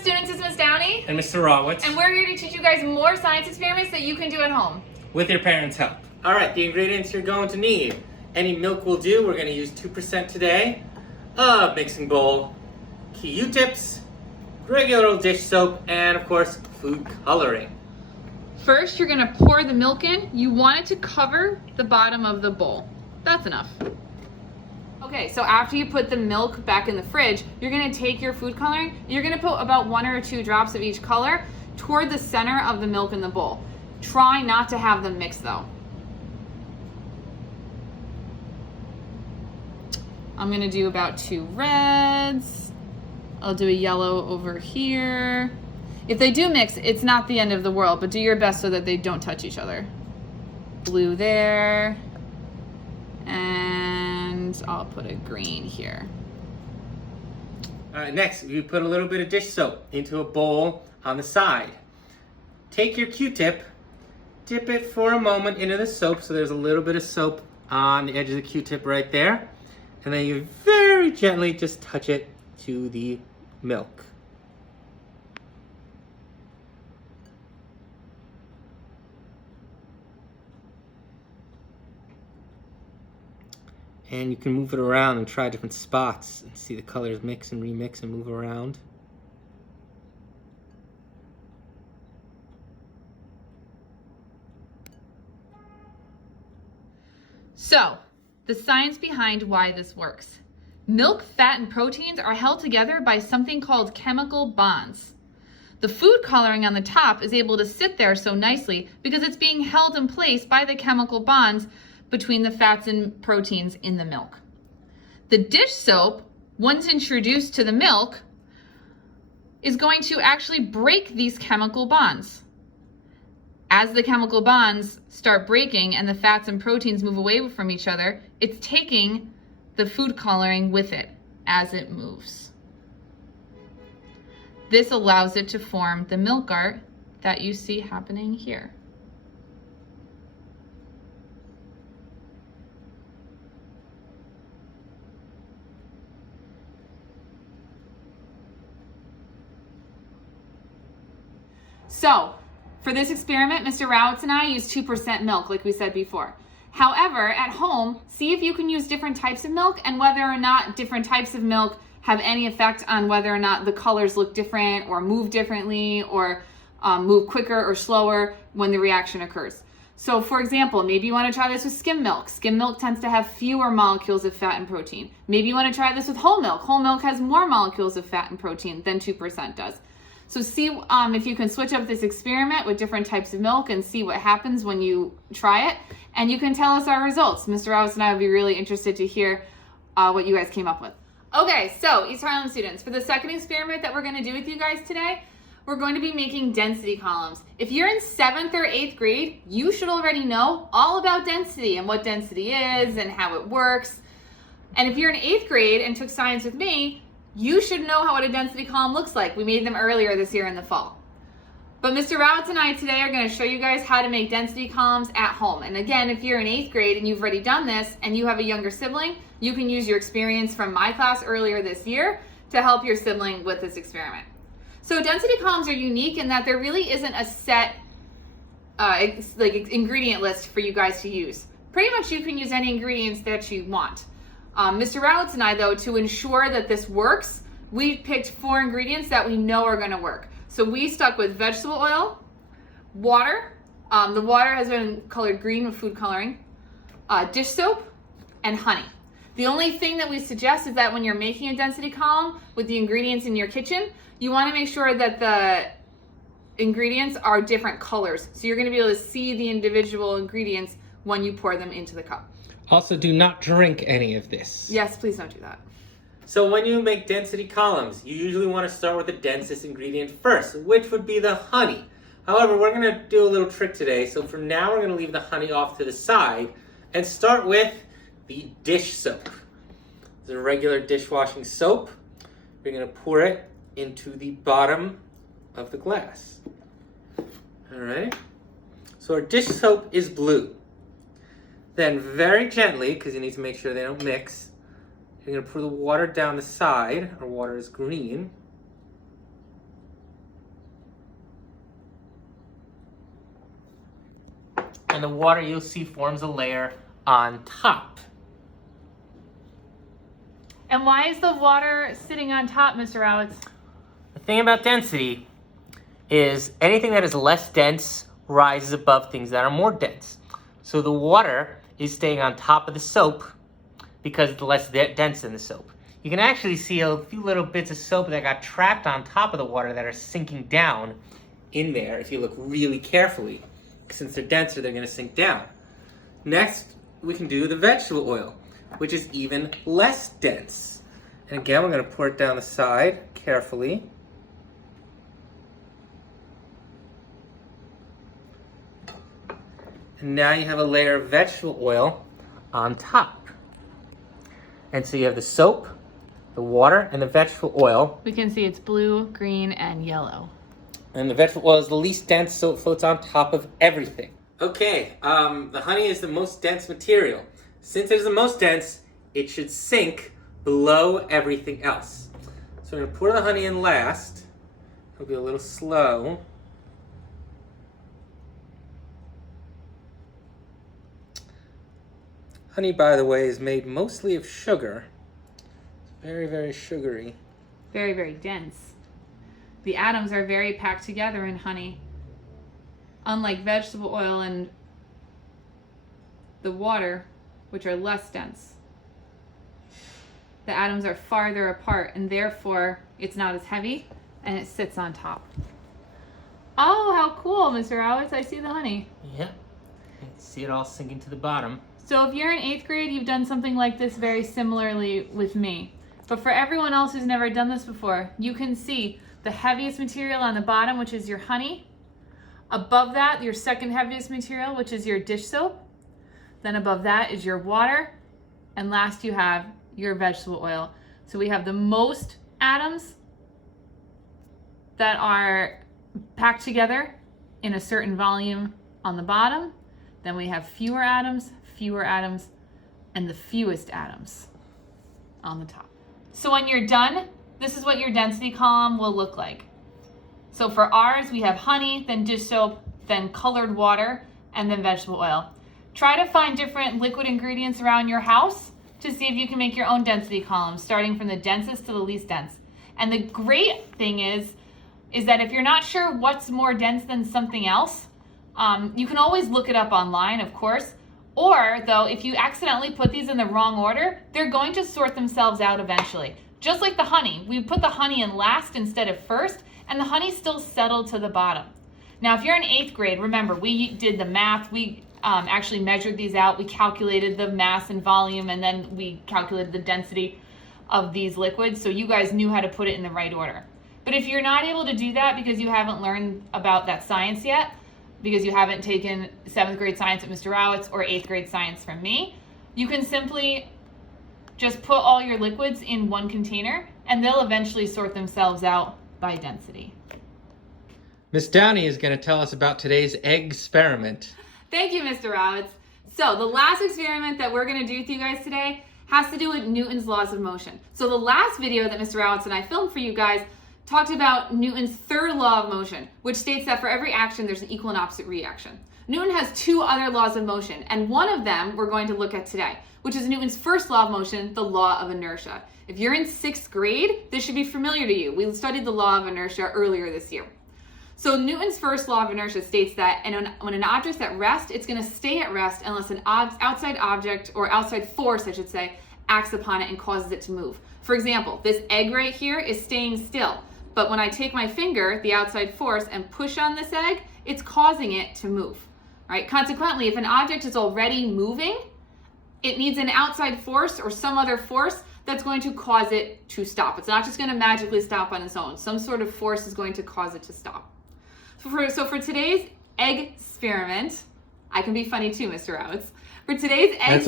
students, it's Ms. Downey. And Mr. Rawitz. And we're here to teach you guys more science experiments that you can do at home. With your parents' help. All right, the ingredients you're going to need. Any milk will do. We're going to use 2% today. A mixing bowl, Q-tips, regular old dish soap, and of course, food coloring. First, you're gonna pour the milk in. You want it to cover the bottom of the bowl. That's enough. Okay, so after you put the milk back in the fridge, you're gonna take your food coloring. You're gonna put about 1 or 2 drops of each color toward the center of the milk in the bowl. Try not to have them mix though. I'm gonna do about 2 reds. I'll do a yellow over here. If they do mix, it's not the end of the world, but do your best so that they don't touch each other. Blue there. And I'll put a green here. All right, next, we put a little bit of dish soap into a bowl on the side. Take your Q-tip, dip it for a moment into the soap, so there's a little bit of soap on the edge of the Q-tip right there. And then you very gently just touch it to the milk. And you can move it around and try different spots and see the colors mix and remix and move around. So, the science behind why this works. Milk, fat, and proteins are held together by something called chemical bonds. The food coloring on the top is able to sit there so nicely because it's being held in place by the chemical bonds between the fats and proteins in the milk. The dish soap, once introduced to the milk, is going to actually break these chemical bonds. As the chemical bonds start breaking and the fats and proteins move away from each other, it's taking the food coloring with it as it moves. This allows it to form the milk art that you see happening here. So, for this experiment, Mr. Rawitz and I used 2% milk, like we said before. However, at home, see if you can use different types of milk and whether or not different types of milk have any effect on whether or not the colors look different or move differently or move quicker or slower when the reaction occurs. So, for example, maybe you want to try this with skim milk. Skim milk tends to have fewer molecules of fat and protein. Maybe you want to try this with whole milk. Whole milk has more molecules of fat and protein than 2% does. So see if you can switch up this experiment with different types of milk and see what happens when you try it. And you can tell us our results. Mr. Rawitz and I would be really interested to hear what you guys came up with. Okay, so East Highland students, for the second experiment that we're going to do with you guys today, we're going to be making density columns. If you're in 7th or 8th grade, you should already know all about density and what density is and how it works. And if you're in 8th grade and took science with me, you should know what a density column looks like. We made them earlier this year in the fall. But Mr. Rawitz and I today are going to show you guys how to make density columns at home. And again, if you're in 8th grade and you've already done this and you have a younger sibling, you can use your experience from my class earlier this year to help your sibling with this experiment. So density columns are unique in that there really isn't a set ingredient list for you guys to use. Pretty much you can use any ingredients that you want. Mr. Rawitz and I, though, to ensure that this works, we picked 4 ingredients that we know are going to work. So we stuck with vegetable oil, water, the water has been colored green with food coloring, dish soap, and honey. The only thing that we suggest is that when you're making a density column with the ingredients in your kitchen, you want to make sure that the ingredients are different colors. So you're going to be able to see the individual ingredients when you pour them into the cup. Also, do not drink any of this. Yes, please don't do that. So when you make density columns, you usually want to start with the densest ingredient first, which would be the honey. However, we're going to do a little trick today. So for now, we're going to leave the honey off to the side and start with the dish soap. It's a regular dishwashing soap. We're going to pour it into the bottom of the glass. All right. So our dish soap is blue. Then very gently, because you need to make sure they don't mix, you're going to pour the water down the side. Our water is green. and the water you'll see forms a layer on top. And why is the water sitting on top, Mr. Rawitz? The thing about density is anything that is less dense rises above things that are more dense. So the water is staying on top of the soap because it's less dense than the soap. You can actually see a few little bits of soap that got trapped on top of the water that are sinking down in there if you look really carefully. Since they're denser, they're going to sink down. Next, we can do the vegetable oil, which is even less dense. And again, we're going to pour it down the side carefully. And now you have a layer of vegetable oil on top. And so you have the soap, the water, and the vegetable oil. We can see it's blue, green, and yellow. And the vegetable oil is the least dense, so it floats on top of everything. Okay, the honey is the most dense material. Since it is the most dense, it should sink below everything else. So I'm going to pour the honey in last. It'll be a little slow. Honey, by the way, is made mostly of sugar. It's very, very sugary. Very, very dense. The atoms are very packed together in honey. Unlike vegetable oil and the water, which are less dense. The atoms are farther apart, and therefore it's not as heavy, and it sits on top. Oh, how cool, Mr. Rawitz. I see the honey. Yeah. You can see it all sinking to the bottom. So if you're in 8th grade, you've done something like this very similarly with me. But for everyone else who's never done this before, you can see the heaviest material on the bottom, which is your honey. Above that, your second heaviest material, which is your dish soap. Then above that is your water. And last you have your vegetable oil. So we have the most atoms that are packed together in a certain volume on the bottom. Then we have fewer atoms, and the fewest atoms on the top. So when you're done, this is what your density column will look like. So for ours, we have honey, then dish soap, then colored water, and then vegetable oil. Try to find different liquid ingredients around your house to see if you can make your own density column, starting from the densest to the least dense. And the great thing is that if you're not sure what's more dense than something else, you can always look it up online, of course. Or, though, if you accidentally put these in the wrong order, they're going to sort themselves out eventually. Just like the honey. We put the honey in last instead of first, and the honey still settled to the bottom. Now, if you're in 8th grade, remember, we did the math. We actually measured these out. We calculated the mass and volume, and then we calculated the density of these liquids, so you guys knew how to put it in the right order. But if you're not able to do that because you haven't learned about that science yet, because you haven't taken 7th grade science at Mr. Rawitz or 8th grade science from me, you can simply just put all your liquids in one container and they'll eventually sort themselves out by density. Miss Downey is going to tell us about today's egg experiment. Thank you, Mr. Rawitz. So the last experiment that we're going to do with you guys today has to do with Newton's laws of motion. So the last video that Mr. Rawitz and I filmed for you guys talked about Newton's third law of motion, which states that for every action, there's an equal and opposite reaction. Newton has 2 other laws of motion, and one of them we're going to look at today, which is Newton's first law of motion, the law of inertia. If you're in 6th grade, this should be familiar to you. We studied the law of inertia earlier this year. So Newton's first law of inertia states that when an object's at rest, it's going to stay at rest unless an outside object, or outside force, I should say, acts upon it and causes it to move. For example, this egg right here is staying still. But when I take my finger, the outside force, and push on this egg, it's causing it to move. Right? Consequently, if an object is already moving, it needs an outside force or some other force that's going to cause it to stop. It's not just going to magically stop on its own. Some sort of force is going to cause it to stop. So for today's egg experiment, I can be funny too, Mr. Rawitz. For today's egg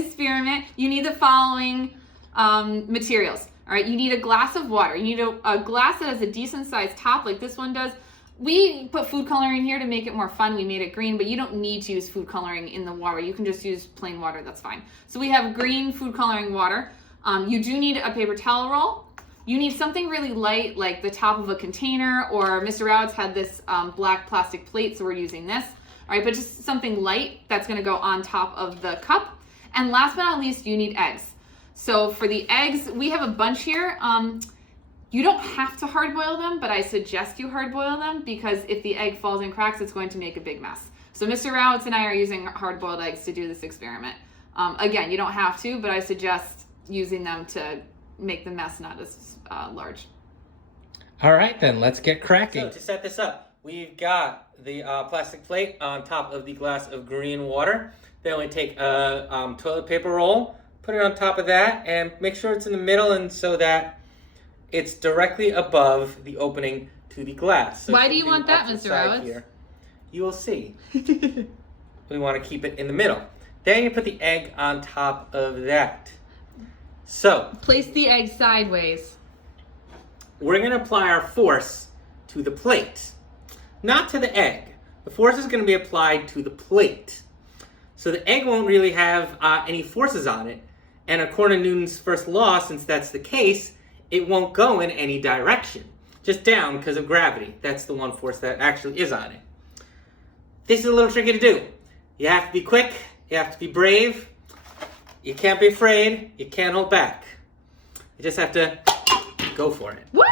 experiment, you need the following materials. All right, you need a glass of water. You need a glass that has a decent sized top like this one does. We put food coloring here to make it more fun. We made it green, but you don't need to use food coloring in the water. You can just use plain water, that's fine. So we have green food coloring water. You do need a paper towel roll, You need something really light, like the top of a container, or Mr. Rawitz had this black plastic plate, so we're using this. All right, but just something light that's gonna go on top of the cup. And last but not least, you need eggs. So for the eggs, we have a bunch here. You don't have to hard boil them, but I suggest you hard boil them because if the egg falls and cracks, it's going to make a big mess. So Mr. Rawitz and I are using hard boiled eggs to do this experiment. Again, you don't have to, but I suggest using them to make the mess not as large. All right, then, let's get cracking. So to set this up, we've got the plastic plate on top of the glass of green water. Then we take a toilet paper roll, put it on top of that, and make sure it's in the middle and so that it's directly above the opening to the glass. So why do you want that, Mr. Rawitz? Here, you will see. We want to keep it in the middle. Then you put the egg on top of that. So place the egg sideways. We're going to apply our force to the plate, not to the egg. The force is going to be applied to the plate. So the egg won't really have any forces on it. And according to Newton's first law, since that's the case, it won't go in any direction. Just down because of gravity. That's the one force that actually is on it. This is a little tricky to do. You have to be quick. You have to be brave. You can't be afraid. You can't hold back. You just have to go for it. Woo!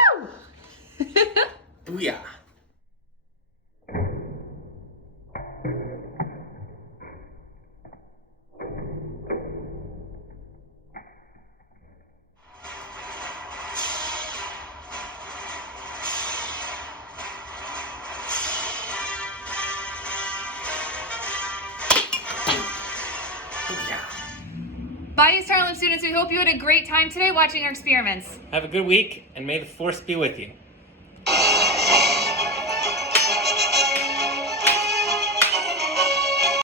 Booyah. Bye, East Harlem students. We hope you had a great time today watching our experiments. Have a good week, and may the force be with you.